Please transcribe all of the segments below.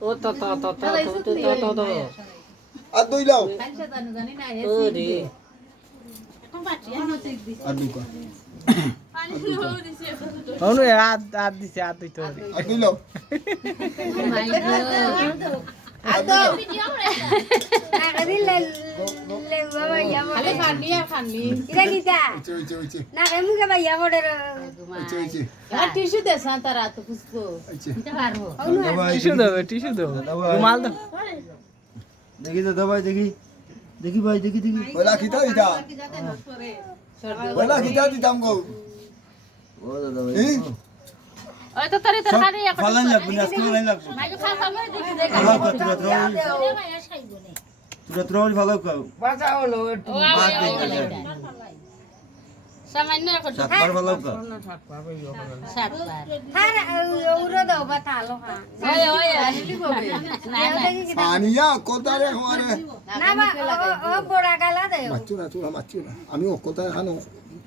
ও তা তা তা তা তা তা আর দুই লাও রে আর দুই কর অনু আদ দিছে আদ দিতে হবে আর দুই লাও টিস্যু দেবে টিস্যু দেবে রুমাল দাও দেখি তো দবাই দেখি দেখি ভাই দেখি দেখি ওলা খিতা দিতা ওলা খিতা দিতাম গো ও দাদা ভাই এই ওই তো তরি তরকারি ফালান লাগবে না আজকে ফালান লাগবে মাইকে খাওয়া মই দেখি দেখি ভালো কর তুরা তুরা ভালো কর বাঁচা হলো একটু বাদ দে সামান্য কত সাতবার ভালো কর সাতবার ওই ওই সানিয়া কোতারে হরে মাচ্চু না তোরা মাচ্চু না আমি ও কোতারে খানো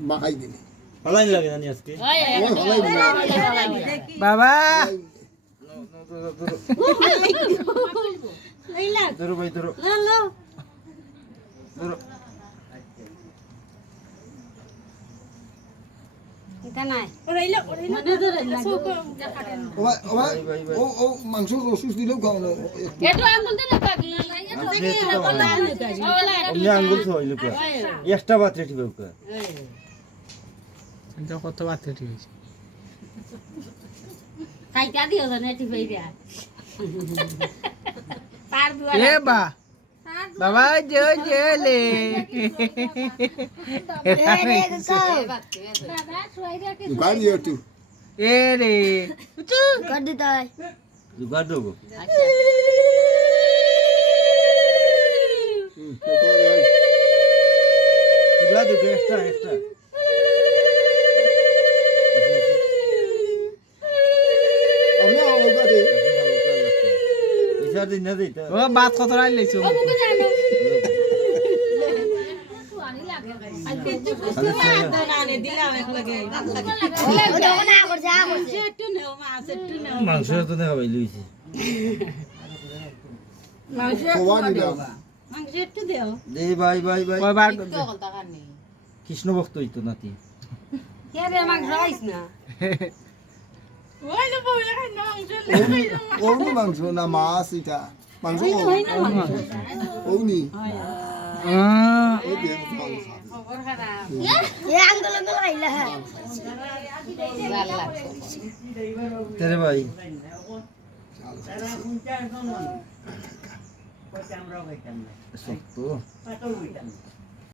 মাখাই দিনি ফালান লাগে না আজকে ওই ও হলাই দিনি বাবা ধরো ভাই ধরো ধরো ও ও মাংস রসুস দিলেও খাও না এটো আঙ্গুল দে না পাগল অন্য আঙ্গুল ছয় লোক এক্সট্রা বাতরে ঠিক হবে এটা কত বাতে ঠিক আছে কাইটা দিও জানে এটি কইরা পার দুয়া এ বা বাবা জেলে দাদা শুয়াইরা কি গাড়ি একটু এ রে জুগাড় দেবো জুগাড় দেবো এক্সট্রা এক্সট্রা আমি ও গাড়ি ইসার দিন না দিতে ও বাত কত রাই লইছো মাংস তো না খাবাই লইছি কোয়া দিলা দে ভাই ভাই ভাই কয়বার কৃষ্ণ ভক্ত হইতো নাতি ওনি মাংস না মাছ এটা মাংস ওনি ওই দিয়ে মাংস তেরে ভাই শক্ত